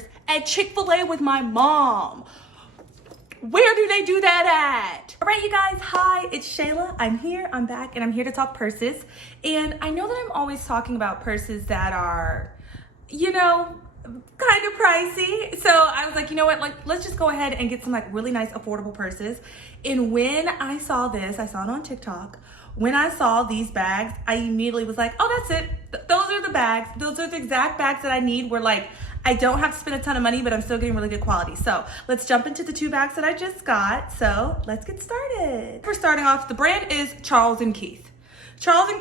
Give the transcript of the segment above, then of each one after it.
$2 at Chick-fil-A with my mom. Where do they do that at? All right, you guys, hi, it's Shayla. I'm here, I'm back, and I'm here to talk purses. And I know that I'm always talking about purses that are, you know, kind of pricey. So I was like, you know what, let's just go ahead and get some really nice affordable purses. And when I saw this, I saw it on TikTok. When I saw these bags, I immediately was like, oh, that's it. Those are the bags. Those are the exact bags that I need. Where I don't have to spend a ton of money, but I'm still getting really good quality. So let's jump into the 2 bags that I just got. So let's get started. We're starting off, the brand is Charles & Keith. Charles &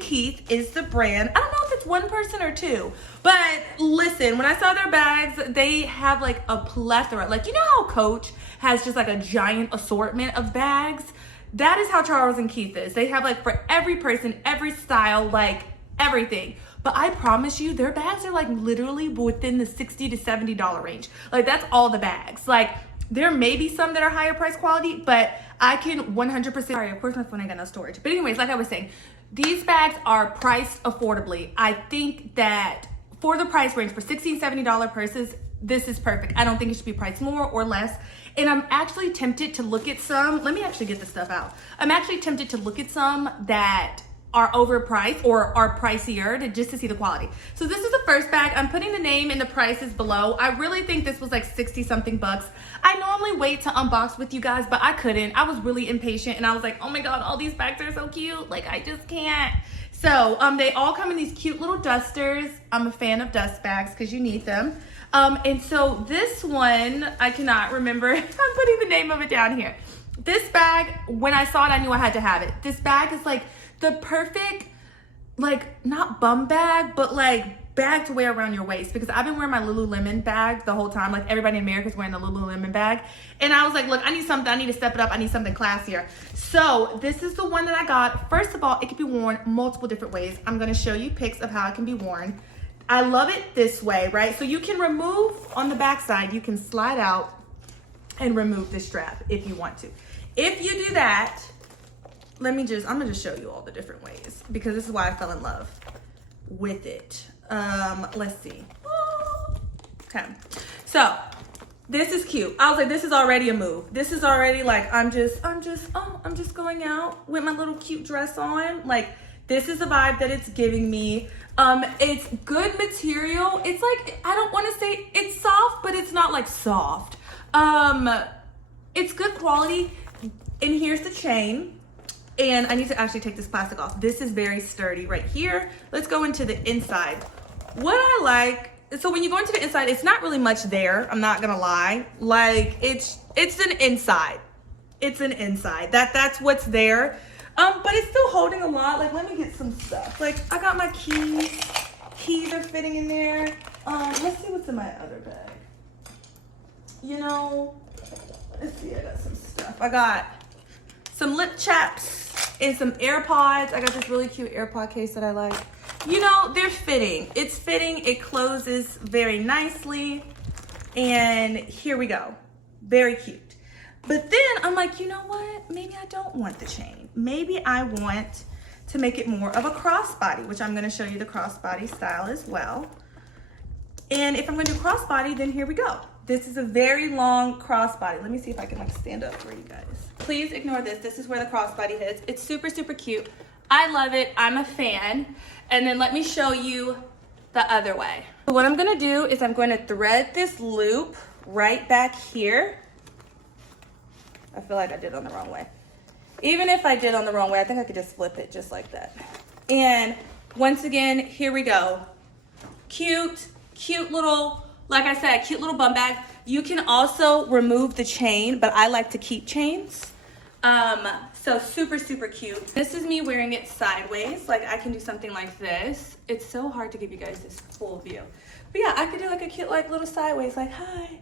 Keith is the brand. I don't know if it's one person or 2, but listen, when I saw their bags, they have a plethora. You know how Coach has just a giant assortment of bags? That is how Charles & Keith is. They have for every person, every style, everything. But I promise you, their bags are literally within the $60 to $70 range. That's all the bags. There may be some that are higher price quality, but I can 100%, sorry, of course my phone ain't got no storage. But anyways, like I was saying, these bags are priced affordably. I think that for the price range, for $60 and $70 purses, this is perfect. I don't think it should be priced more or less. And I'm actually tempted to look at some, let me actually get this stuff out. I'm actually tempted to look at some that are overpriced or are pricier just to see the quality. So this is the first bag. I'm putting the name and the prices below. I really think this was 60 something bucks. I normally wait to unbox with you guys, but I couldn't. I was really impatient and I was like, oh my God, all these bags are so cute. I just can't. So they all come in these cute little dusters. I'm a fan of dust bags because you need them. And so this one, I cannot remember. I'm putting the name of it down here. This bag, when I saw it, I knew I had to have it. This bag is the perfect, not bum bag, but bag to wear around your waist, because I've been wearing my Lululemon bag the whole time. Everybody in America is wearing the Lululemon bag. And I was like, look, I need something, I need to step it up. I need something classier. So this is the one that I got. First of all, it can be worn multiple different ways. I'm gonna show you pics of how it can be worn. I love it this way, right? So you can remove on the back side, you can slide out and remove the strap if you want to. If you do that, I'm gonna just show you all the different ways because this is why I fell in love with it. Let's see. Okay, so this is cute. I was like, this is already a move. This is already I'm just going out with my little cute dress on. This is the vibe that it's giving me. It's good material. It's I don't want to say it's soft, but it's not soft. It's good quality. And here's the chain. And I need to actually take this plastic off. This is very sturdy right here. Let's go into the inside. What I like, so when you go into the inside, it's not really much there. I'm not gonna lie. It's an inside. It's an inside. That's what's there. But it's still holding a lot. Let me get some stuff. I got my keys. Keys are fitting in there. Let's see what's in my other bag. Let's see, I got some stuff. I got some lip chaps and some AirPods. I got this really cute AirPod case that I like. They're fitting. It's fitting. It closes very nicely. And here we go. Very cute. But then I'm like, you know what? Maybe I don't want the chain. Maybe I want to make it more of a crossbody, which I'm going to show you the crossbody style as well. And if I'm going to do crossbody, then here we go. This is a very long crossbody. Let me see if I can stand up for you guys. Please ignore this. This is where the crossbody is. It's super, super cute. I love it. I'm a fan. And then let me show you the other way. So what I'm going to do is I'm going to thread this loop right back here. I feel like I did it on the wrong way. Even if I did on the wrong way, I think I could just flip it just like that. And once again, here we go. Cute little, like I said, cute little bum bag. You can also remove the chain, but I like to keep chains. So super, super cute. This is me wearing it sideways. I can do something like this. It's so hard to give you guys this full view. But yeah, I could do a cute little sideways, hi.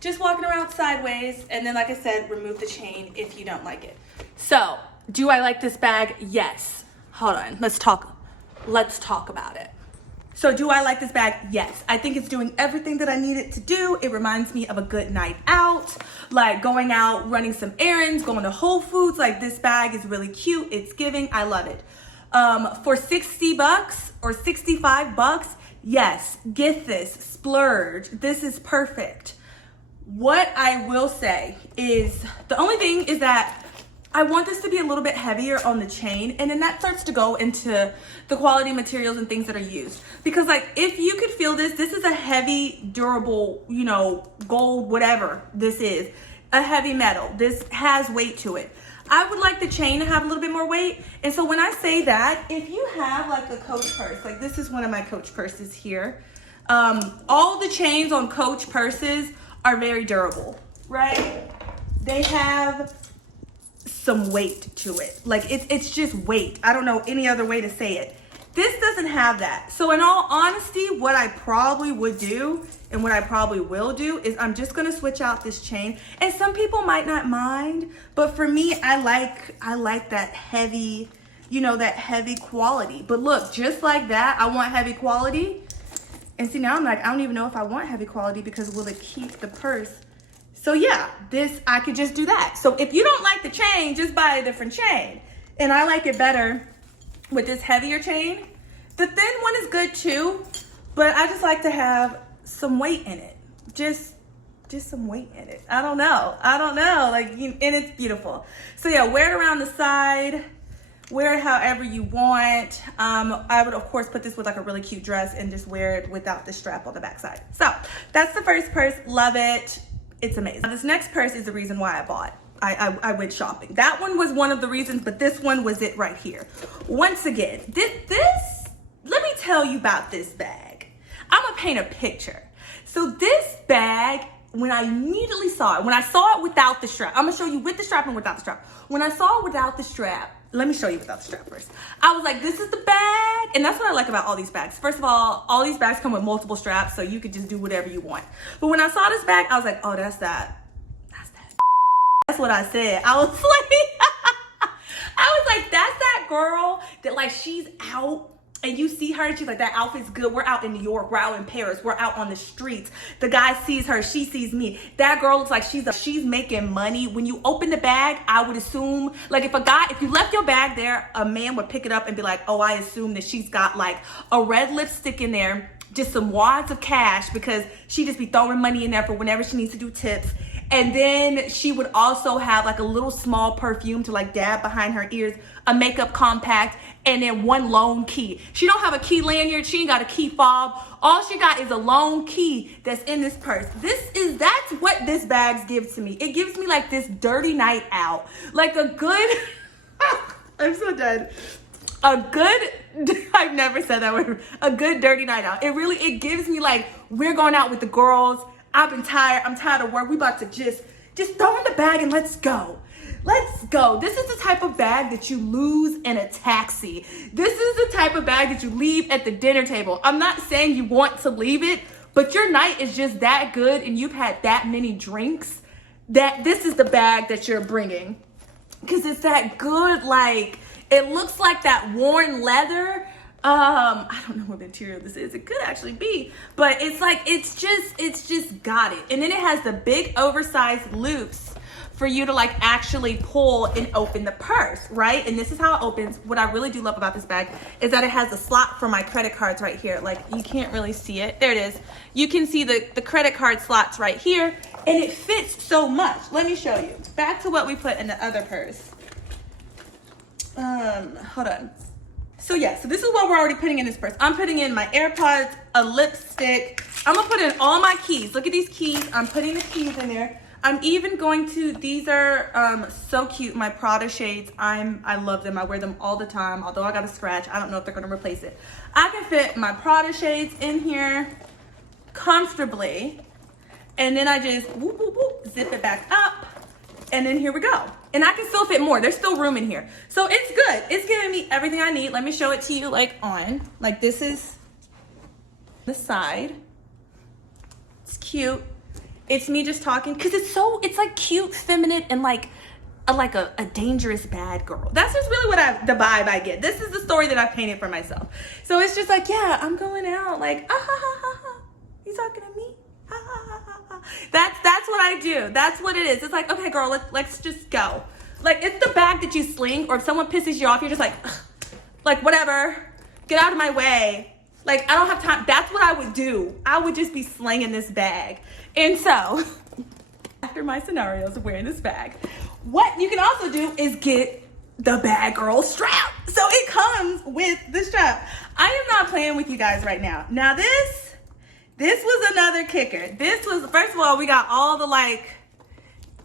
Just walking around sideways, and then like I said, remove the chain if you don't like it. So, do I like this bag? Yes. Hold on, let's talk about it. So do I like this bag? Yes. I think it's doing everything that I need it to do. It reminds me of a good night out, going out, running some errands, going to Whole Foods. This bag is really cute. It's giving. I love it. For 60 bucks or 65 bucks, Yes, get this, splurge. This is perfect. What I will say is, the only thing is that I want this to be a little bit heavier on the chain, and then that starts to go into the quality materials and things that are used. Because like, if you could feel this is a heavy, durable, you know, gold, whatever this is, a heavy metal. This has weight to it. I would like the chain to have a little bit more weight. And so when I say that, if you have like a Coach purse, like this is one of my Coach purses here. All the chains on Coach purses are very durable, right? They have some weight to it. Like it's just weight. I don't know any other way to say it. This doesn't have that. So in all honesty, what I probably would do and what I probably will do is I'm just gonna switch out this chain. And some people might not mind, but for me, I like that heavy, you know, that heavy quality. But look, just like that, I want heavy quality. And see, now I'm like, I don't even know if I want heavy quality because will it keep the purse? So yeah, I could just do that. So if you don't like the chain, just buy a different chain. And I like it better with this heavier chain. The thin one is good too, but I just like to have some weight in it. Just some weight in it. I don't know, like, and it's beautiful. So yeah, wear it around the side, wear it however you want. I would of course put this with like a really cute dress and just wear it without the strap on the backside. So that's the first purse, love it. It's amazing. Now, this next purse is the reason why I bought. I went shopping. That one was one of the reasons, but this one was it right here. Once again, let me tell you about this bag. I'm gonna paint a picture. So this bag, when I immediately saw it, when I saw it without the strap, I'm gonna show you with the strap and without the strap. When I saw it without the strap, let me show you without the strap first. I was like, this is the bag. And that's what I like about all these bags. First of all these bags come with multiple straps, so you could just do whatever you want. But when I saw this bag, I was like, oh, that's that. That's what I said. I was like, that's that girl that like she's out and you see her and she's like, that outfit's good. We're out in New York. We're out in Paris. We're out on the streets. The guy sees her. She sees me. That girl looks like she's making money. When you open the bag, I would assume, like if you left your bag there, a man would pick it up and be like, oh, I assume that she's got like a red lipstick in there, just some wads of cash because she just be throwing money in there for whenever she needs to do tips. And then she would also have like a little small perfume to like dab behind her ears, a makeup compact, and then one lone key. She don't have a key lanyard. She ain't got a key fob. All she got is a lone key that's in this purse. That's what this bag gives to me. It gives me like this dirty night out. Like a good, I'm so dead. I've never said that word. A good dirty night out. It gives me like, we're going out with the girls. I've been tired. I'm tired of work. We about to just throw in the bag and let's go. Let's go. This is the type of bag that you lose in a taxi. This is the type of bag that you leave at the dinner table. I'm not saying you want to leave it, but your night is just that good and you've had that many drinks that this is the bag that you're bringing. Because it's that good, like, it looks like that worn leather. I don't know what material this is. It could actually be, but it's like, it's just got it. And then it has the big oversized loops for you to like actually pull and open the purse, right? And this is how it opens. What I really do love about this bag is that it has a slot for my credit cards right here. Like you can't really see it. There it is. You can see the credit card slots right here and it fits so much. Let me show you. Back to what we put in the other purse. Hold on. So yeah, so this is what we're already putting in this purse. I'm putting in my AirPods, a lipstick. I'm gonna put in all my keys. Look at these keys. I'm putting the keys in there. I'm even going to, these are so cute, my Prada shades. I love them. I wear them all the time. Although I got a scratch, I don't know if they're gonna replace it. I can fit my Prada shades in here comfortably. And then I just whoop, whoop, whoop, zip it back up. And then here we go. And I can still fit more. There's still room in here. So it's good. It's giving me everything I need. Let me show it to you like on. Like this is the side. It's cute. It's me just talking because it's like cute, feminine, and like a dangerous bad girl. That's just really what the vibe I get. This is the story that I painted for myself. So it's just like, yeah, I'm going out like, ah, ha, ha, ha, ha. You talking to me? Ha, ha, ha, ha, ha. That's what I do. That's what it is. It's like, okay, girl, let's just go. Like, it's the bag that you sling, or if someone pisses you off, you're just like whatever, get out of my way. Like, I don't have time. That's what I would do. I would just be slanging this bag. And so, after my scenarios of wearing this bag, what you can also do is get the bad girl strap. So it comes with the strap. I am not playing with you guys right now. Now this was another kicker. This was, first of all, we got all the like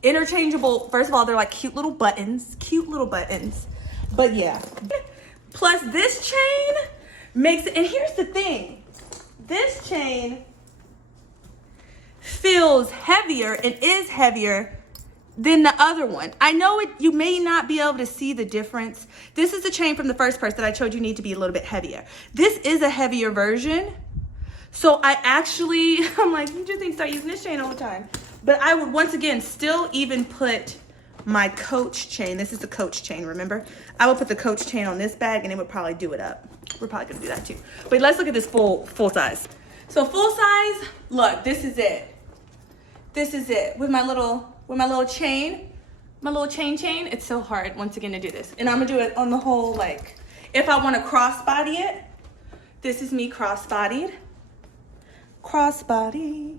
interchangeable, first of all, they're like cute little buttons. But yeah. Plus this chain makes it, and here's the thing. This chain feels heavier and is heavier than the other one. I know it, you may not be able to see the difference. This is the chain from the first purse that I showed you need to be a little bit heavier. This is a heavier version. So I actually, I'm like, you just need to start using this chain all the time. But I would once again still even put my Coach chain. This is the Coach chain, remember? I would put the Coach chain on this bag and it would probably do it up. We're probably gonna do that too. But let's look at this full size. So full size, look, this is it. This is it with my little chain, my little chain. It's so hard once again to do this. And I'm gonna do it on the whole, like, if I wanna crossbody it, this is me crossbodied. Crossbody.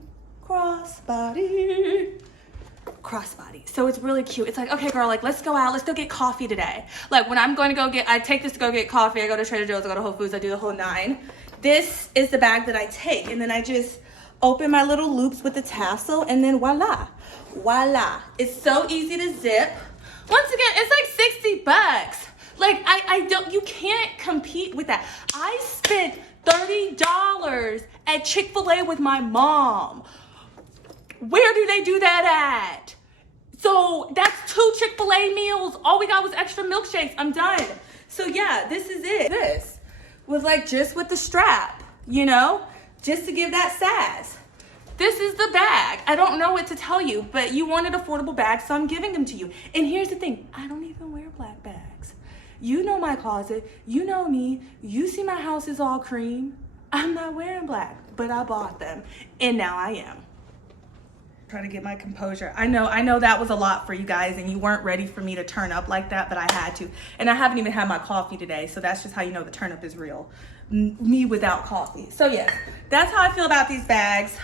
So it's really cute. It's like, okay, girl, like, let's go out. Let's go get coffee today. Like, when I'm going to go get, I take this to go get coffee. I go to Trader Joe's, I go to Whole Foods, I do the whole 9. This is the bag that I take. And then I just open my little loops with the tassel and then voila. It's so easy to zip. Once again, it's like 60 bucks. Like, I don't, you can't compete with that. I spent $30 at Chick-fil-A with my mom. Where do they do that at? So that's 2 Chick-fil-A meals. All we got was extra milkshakes. I'm done. So yeah, this is it. This was like just with the strap, you know, just to give that sass. This is the bag. I don't know what to tell you, but you wanted affordable bags, so I'm giving them to you. And here's the thing, I don't even wear black bags. You know my closet, you know me, you see my house is all cream. I'm not wearing black, but I bought them, and now I am. Trying to get my composure. I know that was a lot for you guys, and you weren't ready for me to turn up like that, but I had to. And I haven't even had my coffee today, so that's just how you know the turn up is real. Me without coffee. So yeah, that's how I feel about these bags.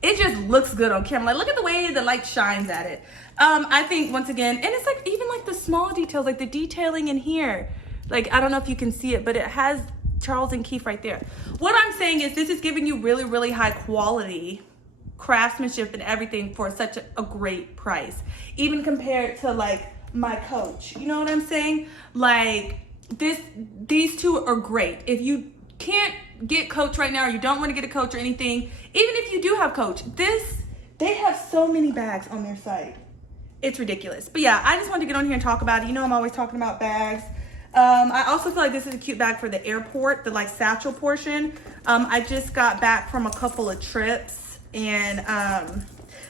It just looks good on camera. Like, look at the way the light shines at it. I think once again, and it's like even like the small details, like the detailing in here. Like, I don't know if you can see it, but it has Charles and Keith right there. What I'm saying is this is giving you really, really high quality craftsmanship and everything for such a great price, even compared to like my Coach. You know what I'm saying? Like, these two are great. If you can't get Coach right now, or you don't want to get a Coach or anything, even if you do have Coach, they have so many bags on their site. It's ridiculous. But yeah, I just wanted to get on here and talk about it. You know, I'm always talking about bags. I also feel like this is a cute bag for the airport, the like satchel portion. I just got back from a couple of trips, and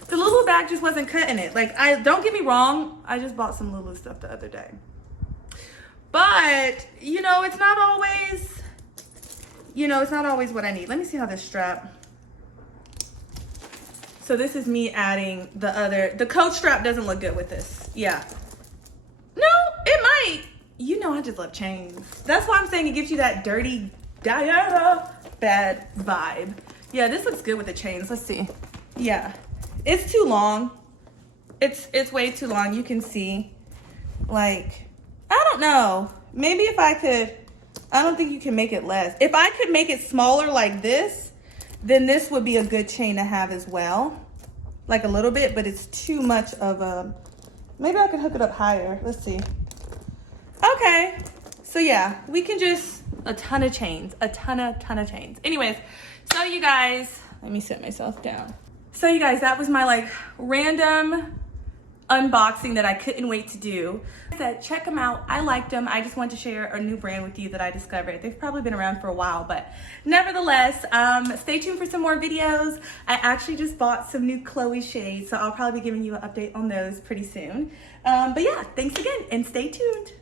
the Lulu bag just wasn't cutting it. Like, don't get me wrong, I just bought some Lulu stuff the other day. But, you know, it's not always what I need. Let me see how this strap. So this is me adding the Coach strap doesn't look good with this. Yeah. No, it might. You know, I just love chains. That's why I'm saying it gives you that dirty Diana bad vibe. Yeah, this looks good with the chains. Let's see. Yeah, it's too long. It's way too long. You can see, like, I don't know. Maybe if I could, I don't think you can make it less. If I could make it smaller like this, then this would be a good chain to have as well. Like a little bit, but it's too much of a, maybe I could hook it up higher. Let's see. Okay, so yeah, we can just, a ton of chains, a ton of chains. Anyways, so you guys, let me sit myself down. So you guys, that was my like random unboxing that I couldn't wait to do. I said, check them out. I liked them. I just wanted to share a new brand with you that I discovered. They've probably been around for a while, but nevertheless, stay tuned for some more videos. I actually just bought some new Chloe shades, so I'll probably be giving you an update on those pretty soon. But yeah, thanks again and stay tuned.